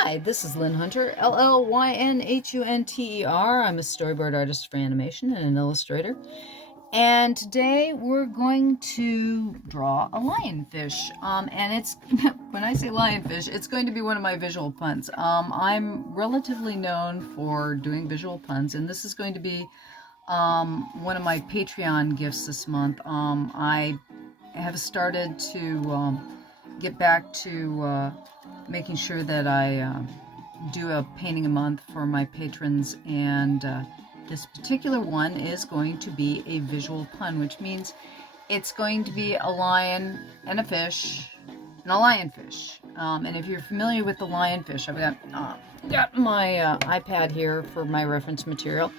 Hi, this is Llyn Hunter, Lynhunter. I'm a storyboard artist for animation and an illustrator. And today we're going to draw a lionfish. And it's, when I say lionfish, it's going to be one of my visual puns. I'm relatively known for doing visual puns, and this is going to be one of my Patreon gifts this month. I have started to get back to making sure that I do a painting a month for my patrons, and this particular one is going to be a visual pun, which means it's going to be a lion and a fish and a lionfish. And if you're familiar with the lionfish, I've got my iPad here for my reference material.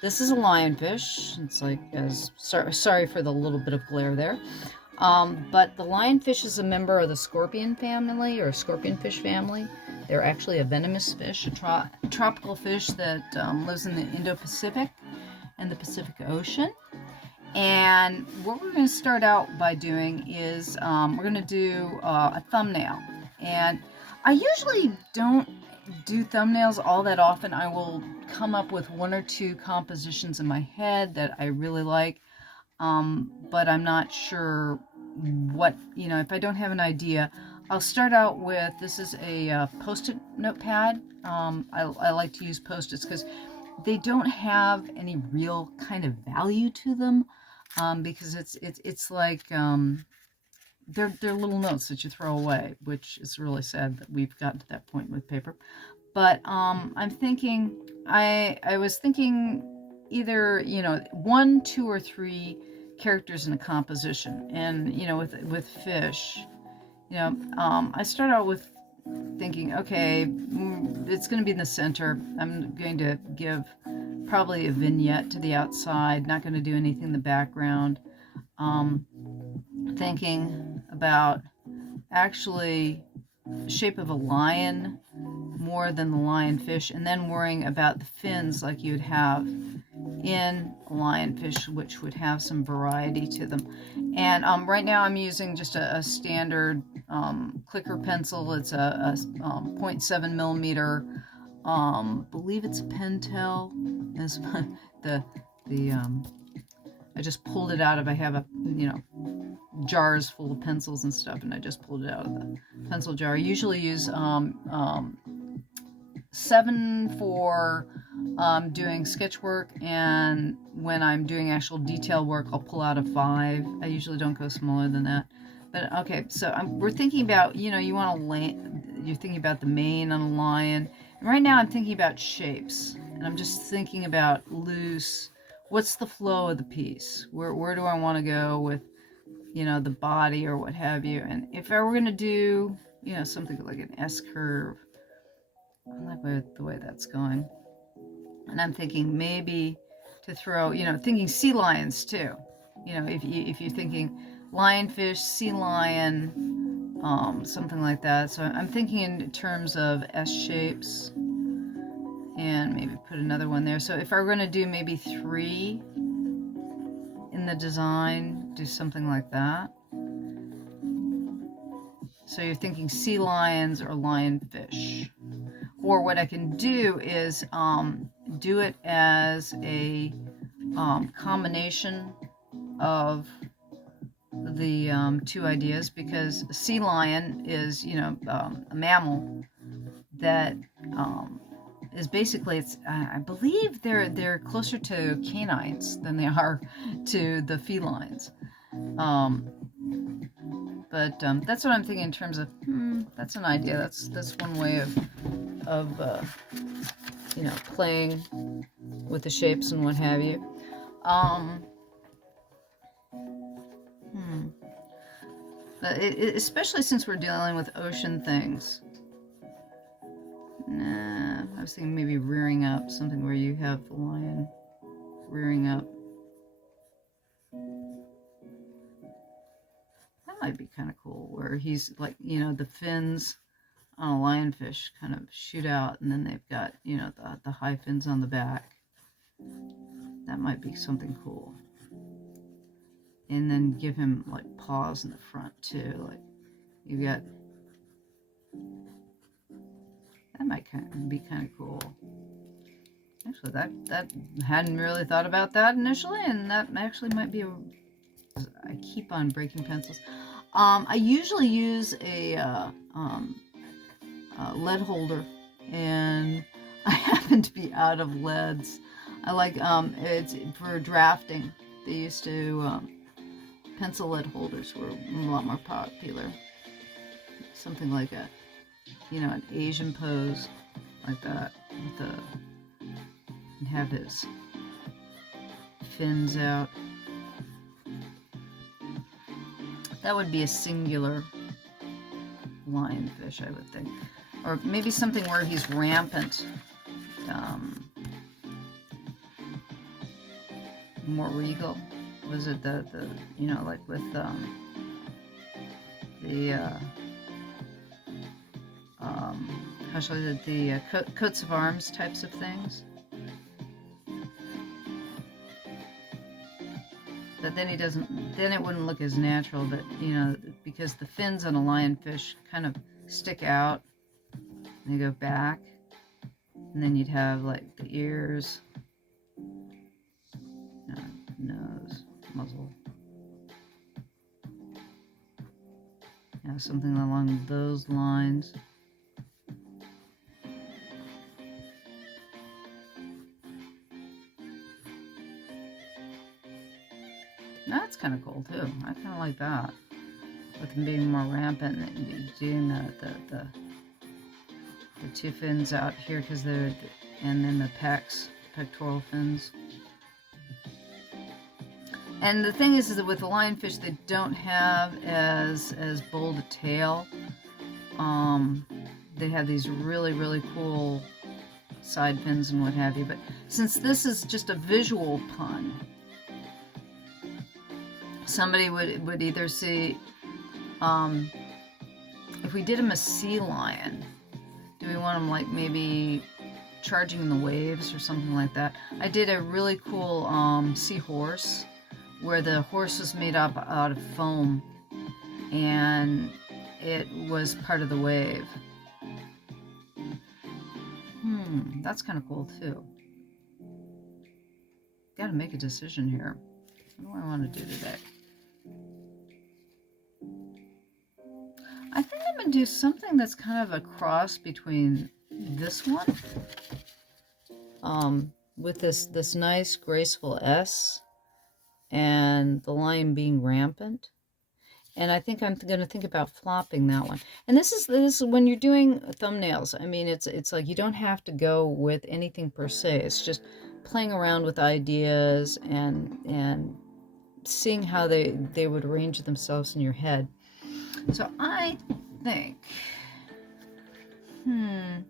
This is a lionfish. It's like, sorry for the little bit of glare there. But the lionfish is a member of the scorpion family, or scorpionfish family. They're actually a venomous fish, a tropical fish that lives in the Indo-Pacific and the Pacific Ocean. And what we're going to start out by doing is we're going to do a thumbnail. And I usually don't do thumbnails all that often. I will come up with one or two compositions in my head that I really like, but I'm not sure what, if I don't have an idea. I'll start out with, this is a Post-it notepad. I like to use Post-its because they don't have any real kind of value to them, because it's like they're little notes that you throw away, which is really sad that we've gotten to that point with paper. But I'm thinking, I was thinking either 1, 2, or 3 characters in a composition, and with fish. I start out with thinking, okay, it's going to be in the center. I'm going to give probably a vignette to the outside, not going to do anything in the background. Thinking about actually the shape of a lion more than the lionfish, and then worrying about the fins like you'd have in a lionfish, which would have some variety to them. And right now I'm using just a standard clicker pencil. It's a 0.7 millimeter. Believe it's a Pentel. Is I just pulled it out of. I have a jars full of pencils and stuff, and I just pulled it out of the pencil jar. I usually use 7 for doing sketch work, and when I'm doing actual detail work, I'll pull out a 5. I usually don't go smaller than that. But okay, so we're thinking about, you're thinking about the mane on a lion. And right now I'm thinking about shapes, and I'm just thinking about loose, what's the flow of the piece? Where do I want to go with, the body or what have you? And if I were going to do, something like an S-curve, I like the way that's going. And I'm thinking maybe to throw, thinking sea lions too. If you're thinking lionfish, sea lion, something like that. So I'm thinking in terms of S shapes, and maybe put another one there. So if I were going to do maybe 3 in the design, do something like that. So you're thinking sea lions or lionfish. Or what I can do is do it as a combination of the 2 ideas, because a sea lion is, a mammal that is basically, I believe they're closer to canines than they are to the felines. But that's what I'm thinking in terms of, that's an idea. That's one way of playing with the shapes and what have you. But especially since we're dealing with ocean things. Nah, I was thinking maybe rearing up, something where you have the lion rearing up. That might be kind of cool, where he's like, the fins on a lionfish kind of shoot out, and then they've got, the high fins on the back. That might be something cool. And then give him like paws in the front too. Like you got, that might be kind of cool. Actually, that hadn't really thought about that initially, and that actually might be a... I keep on breaking pencils. I usually use a lead holder, and I happen to be out of leads. I like, it's for drafting. They used to, pencil lead holders were a lot more popular. Something like a, you know, an Asian pose, like that, with the, and have his fins out. That would be a singular lionfish, I would think. Or maybe something where he's rampant. More regal. Was it the you know, like with how shall I say, the coats of arms types of things. But then he doesn't, then it wouldn't look as natural, but, you know, because the fins on a lionfish kind of stick out, they go back, and then you'd have, like, the ears, nose, muzzle, yeah, something along those lines. That's kind of cool too. I kind of like that. With them being more rampant and doing the two fins out here because they're, and then the pectoral fins. And the thing is that with the lionfish, they don't have as bold a tail. They have these really, really cool side fins and what have you. But since this is just a visual pun, somebody would either see, if we did him a sea lion, do we want him like maybe charging in the waves or something like that? I did a really cool seahorse where the horse was made up out of foam and it was part of the wave. That's kind of cool too. Gotta make a decision here. What do I want to do today? I think I'm going to do something that's kind of a cross between this one, with this nice graceful S, and the lion being rampant. And I think I'm going to think about flopping that one. And this is when you're doing thumbnails. I mean, it's like you don't have to go with anything per se. It's just playing around with ideas and seeing how they would arrange themselves in your head. So I think, where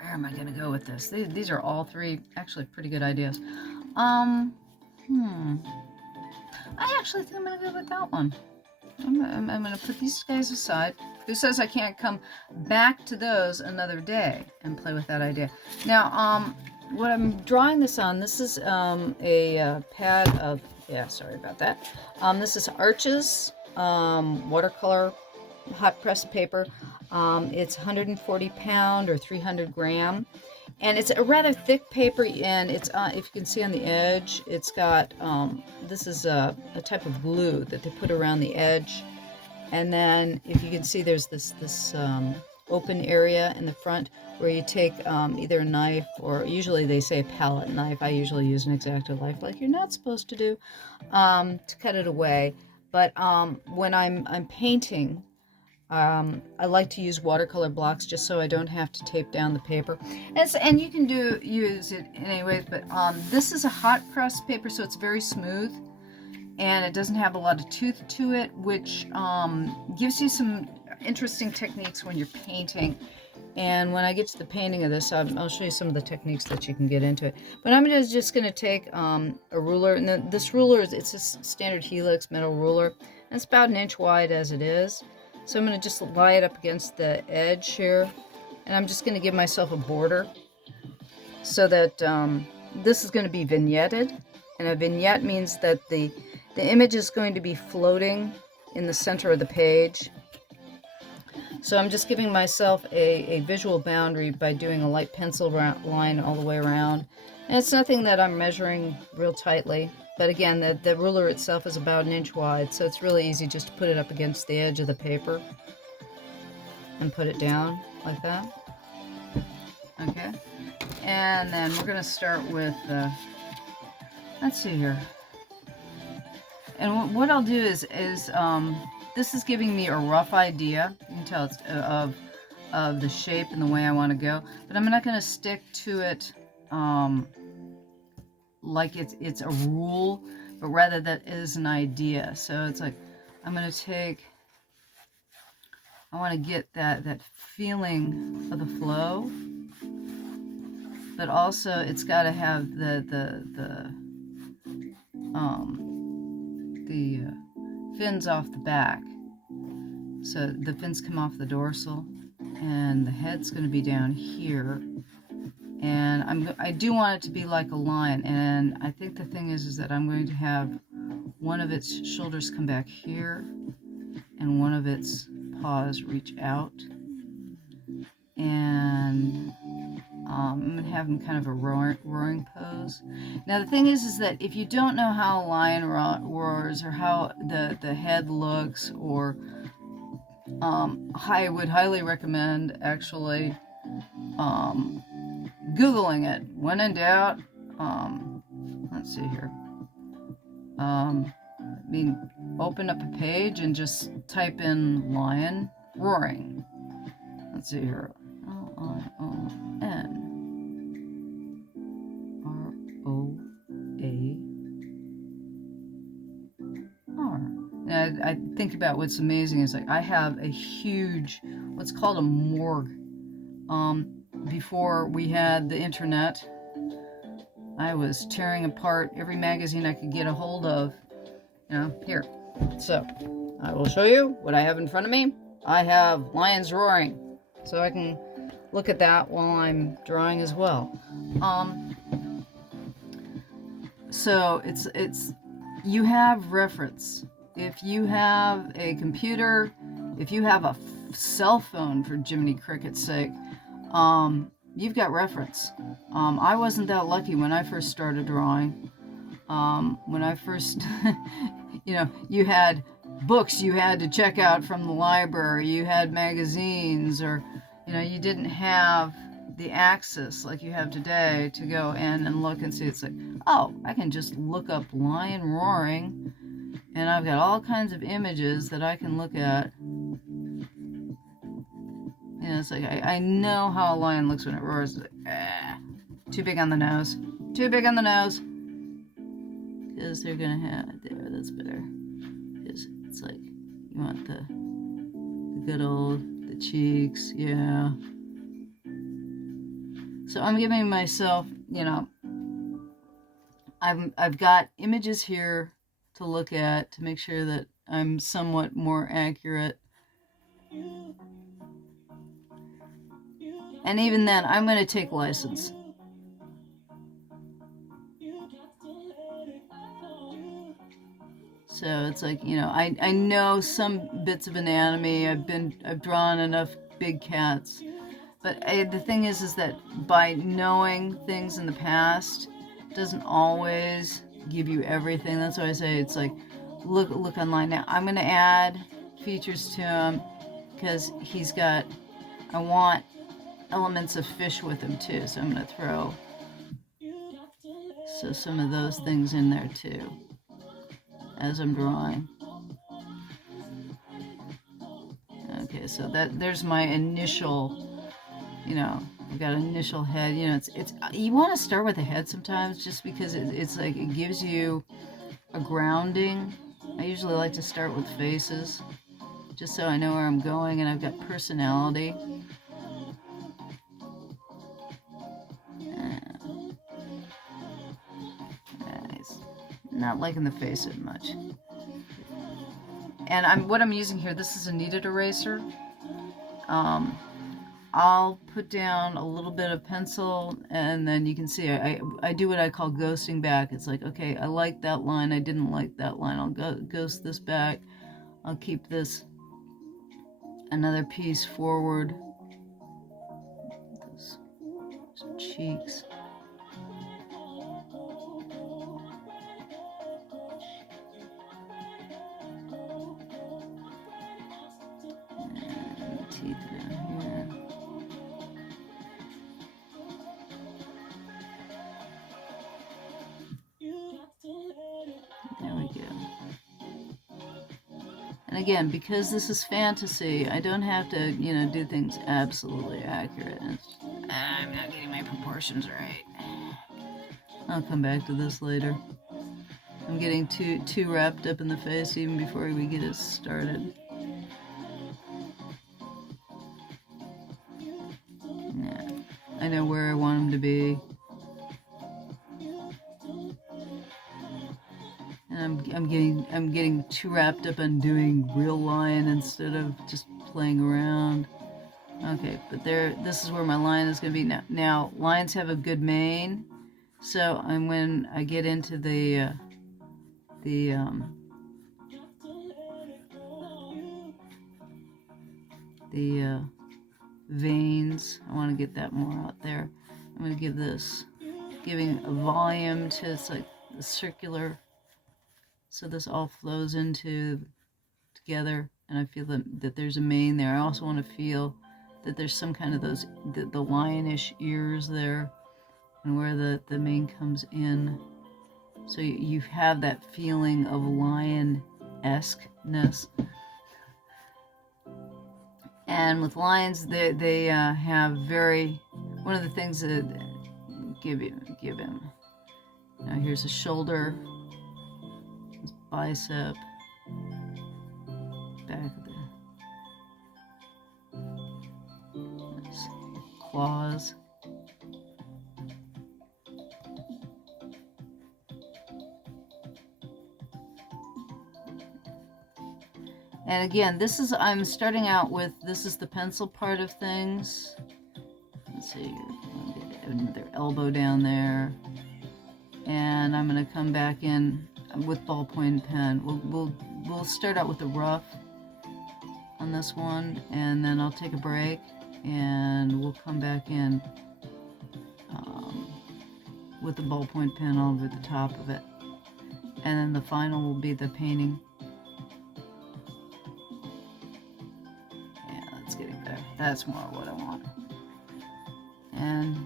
am I going to go with this? These are all three actually pretty good ideas. I actually think I'm going to go with that one. I'm going to put these guys aside. Who says I can't come back to those another day and play with that idea? Now, what I'm drawing this on, this is a pad of, yeah, sorry about that. This is Arches watercolor hot press paper. It's 140 pound or 300 gram. And it's a rather thick paper, and it's, if you can see on the edge, it's got, this is a type of glue that they put around the edge. And then, if you can see, there's this open area in the front where you take either a knife, or usually they say a palette knife. I usually use an X-Acto knife, like you're not supposed to do, to cut it away. But when I'm painting, I like to use watercolor blocks just so I don't have to tape down the paper. And you can use it anyways, but this is a hot press paper, so it's very smooth, and it doesn't have a lot of tooth to it, which gives you some interesting techniques when you're painting. And when I get to the painting of this, I'll show you some of the techniques that you can get into it. But I'm just going to take a ruler, and this ruler it's a standard helix metal ruler, and it's about 1 inch wide as it is. So I'm going to just lie it up against the edge here, and I'm just going to give myself a border so that this is going to be vignetted. And a vignette means that the image is going to be floating in the center of the page. So I'm just giving myself a visual boundary by doing a light pencil line all the way around. And it's nothing that I'm measuring real tightly. But again, the ruler itself is about 1 inch wide, so it's really easy just to put it up against the edge of the paper and put it down like that. Okay. And then we're going to start with, let's see here. And what I'll do is this is giving me a rough idea. You can tell it's of the shape and the way I want to go. But I'm not going to stick to it like it's a rule, but rather that is an idea. So it's like I'm going to take, I want to get that feeling of the flow, but also it's got to have the fins off the back. So the fins come off the dorsal, and the head's going to be down here. And I do want it to be like a lion. And I think the thing is that I'm going to have one of its shoulders come back here, and one of its paws reach out. And I'm going to have him kind of a roaring pose. Now the thing is that if you don't know how a lion roars, or how the head looks, or I would highly recommend actually Googling it. When in doubt, let's see here. Open up a page and just type in lion roaring. Let's see here. Lionroar. And I think about what's amazing is like I have a huge, what's called a morgue. Before we had the internet, I was tearing apart every magazine I could get a hold of. Here. So I will show you what I have in front of me. I have lions roaring, so I can look at that while I'm drawing as well. So it's you have reference. If you have a computer, if you have a cell phone, for Jiminy Cricket's sake, you've got reference. I wasn't that lucky when I first started drawing. When I first, you had books you had to check out from the library, you had magazines, or, you didn't have the access like you have today to go in and look and see. It's like, oh, I can just look up lion roaring, and I've got all kinds of images that I can look at. It's like, I know how a lion looks when it roars. It's like, too big on the nose. Too big on the nose. Because they're going to have, there, that's better. Because it's like, you want the good old, the cheeks, yeah. So I'm giving myself, I've got images here to look at to make sure that I'm somewhat more accurate. And even then, I'm going to take license. So it's like, I know some bits of anatomy. I've drawn enough big cats. But the thing is that by knowing things in the past doesn't always give you everything. That's why I say it's like, look online. Now, I'm going to add features to him because I want elements of fish with him too. So I'm going to throw some of those things in there too as I'm drawing. Okay, so there's my initial, I've got an initial head. It's you want to start with the head sometimes just because it's like it gives you a grounding. I usually like to start with faces just so I know where I'm going and I've got personality. Nice. Not liking the face as much. And what I'm using here, this is a kneaded eraser. I'll put down a little bit of pencil, and then you can see I do what I call ghosting back. It's like, okay, I like that line, I didn't like that line. I'll ghost this back. I'll keep this another piece forward. Those cheeks. And teeth down here. There we go. And again, because this is fantasy, I don't have to, you know, do things absolutely accurate. I'm not getting my proportions right. I'll come back to this later. I'm getting too wrapped up in the face even before we get it started. Yeah, I know where I want them to be. And I'm getting too wrapped up on doing real line instead of just playing around. Okay, but this is where my line is going to be. Now lines have a good mane, so when I get into the veins, I want to get that more out there. I'm going to give giving a volume to, it's like the circular, so this all flows together, and I feel that there's a mane there. I also want to feel that there's some kind of the lionish ears there, and where the mane comes in. So you have that feeling of lion-esque-ness. And with lions, they have one of the things that give him. Now here's a shoulder, his bicep, back of the claws. And again, I'm starting out with, this is the pencil part of things. Let's see, another elbow down there. And I'm going to come back in with ballpoint pen. We'll start out with the rough on this one, and then I'll take a break, and we'll come back in with the ballpoint pen all over the top of it. And then the final will be the painting. That's more what I want. And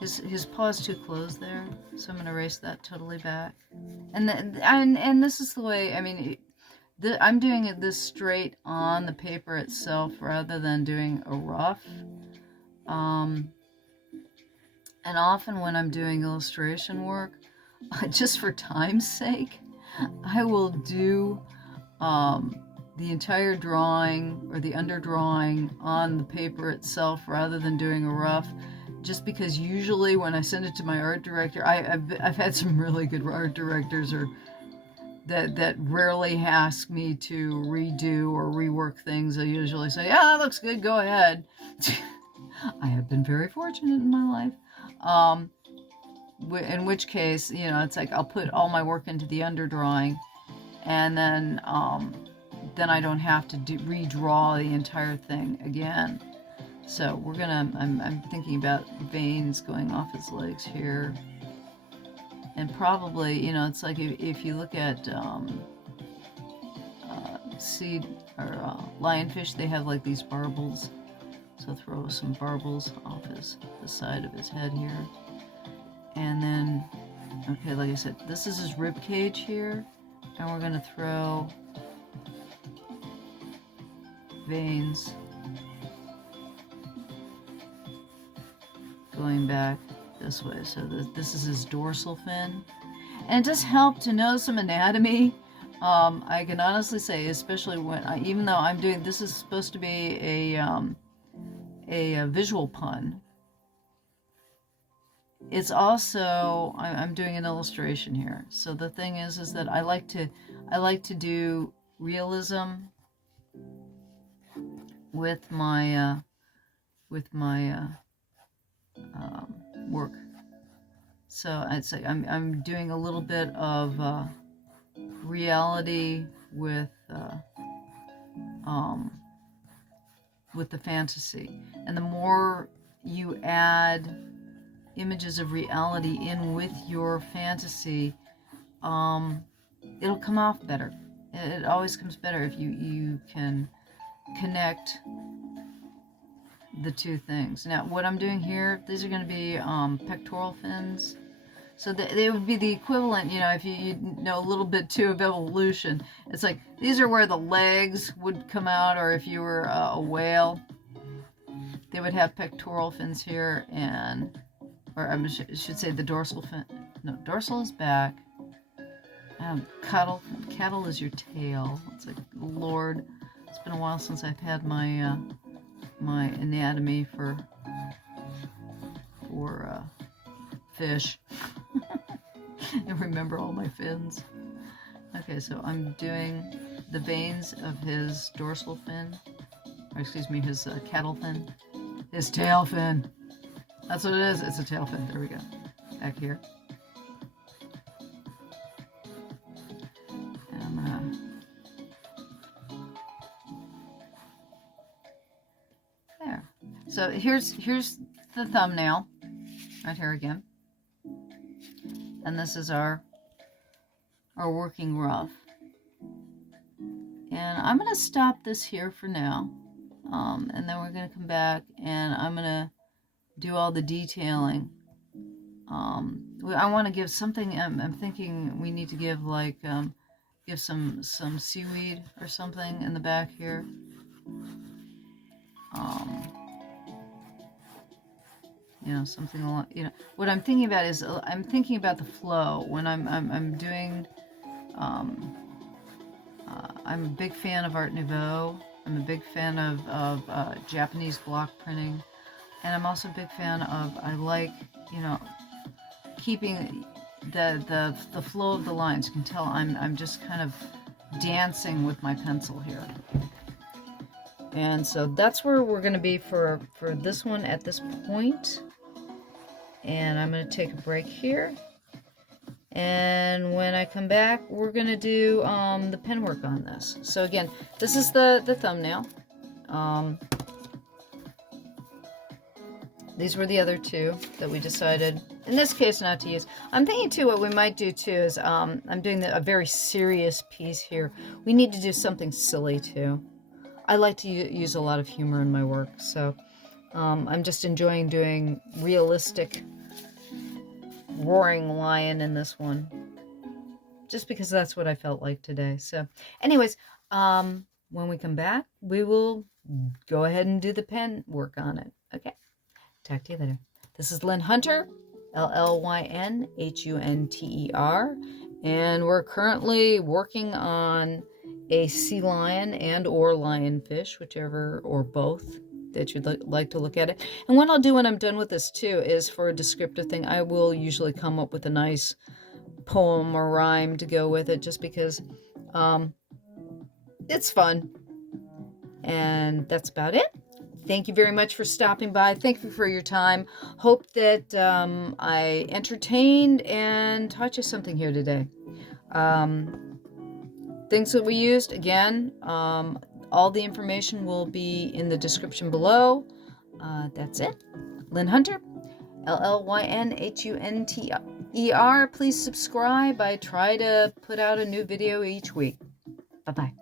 his paw's too close there, so I'm going to erase that totally back. And this is the way, I mean, I'm doing this straight on the paper itself rather than doing a rough. And often when I'm doing illustration work, just for time's sake, I will do the entire drawing or the underdrawing on the paper itself rather than doing a rough, just because usually when I send it to my art director, I've had some really good art directors that rarely ask me to redo or rework things. They usually say, yeah, that looks good, go ahead. I have been very fortunate in my life. In which case, you know, it's like I'll put all my work into the underdrawing, and then I don't have to redraw the entire thing again. So I'm thinking about veins going off his legs here. And probably, you know, it's like if you look at lionfish, they have like these barbels. So throw some barbels off the side of his head here. And then, okay, like I said, this is his rib cage here. And we're going to throw veins going back this way. So this is his dorsal fin. And it does help to know some anatomy. I can honestly say, especially when, even though I'm doing, this is supposed to be a visual pun. It's also, I'm doing an illustration here. So the thing is that I like to do realism with my work. So I'd say I'm doing a little bit of reality with with the fantasy. And the more you add images of reality in with your fantasy, it'll come off better. It always comes better if you can connect the two things. Now, what I'm doing here, these are going to be pectoral fins. So they would be the equivalent, you know, if you know a little bit too of evolution. It's like, these are where the legs would come out, or if you were a whale, they would have pectoral fins here, and, or I should say the dorsal fin. No, dorsal is back. Cattle is your tail. It's like, Lord, it's been a while since I've had my my anatomy for fish. I remember all my fins. Okay, so I'm doing the veins of his dorsal fin, or excuse me, his cattle fin, his tail fin. That's what it is. It's a tail fin. There we go. Back here. And I'm gonna there. So here's the thumbnail right here again. And this is our working rough. And I'm going to stop this here for now. And then we're going to come back and I'm going to do all the detailing. I want to give something, I'm thinking we need to give like, give some seaweed or something in the back here. You know, something along, you know, what I'm thinking about is, I'm thinking about the flow when I'm doing, I'm a big fan of Art Nouveau. I'm a big fan of Japanese block printing. And I'm also a big fan of, I like, you know, keeping the flow of the lines. You can tell I'm just kind of dancing with my pencil here. And so that's where we're going to be for this one at this point. And I'm going to take a break here. And when I come back, we're going to do the pen work on this. So again, this is the thumbnail. These were the other two that we decided, in this case, not to use. I'm thinking, too, what we might do, too, is I'm doing a very serious piece here. We need to do something silly, too. I like to use a lot of humor in my work, so I'm just enjoying doing realistic roaring lion in this one, just because that's what I felt like today. So anyways, when we come back, we will go ahead and do the pen work on it. Okay, talk to you later. This is Llyn Hunter, Llyn Hunter, and we're currently working on a sea lion and or lionfish, whichever or both that you'd like to look at it. And what I'll do when I'm done with this too is, for a descriptive thing, I will usually come up with a nice poem or rhyme to go with it, just because it's fun. And that's about it. Thank you very much for stopping by. Thank you for your time. Hope that I entertained and taught you something here today. Things that we used, again, all the information will be in the description below. That's it. Llyn Hunter, Llyn Hunter. Please subscribe. I try to put out a new video each week. Bye-bye.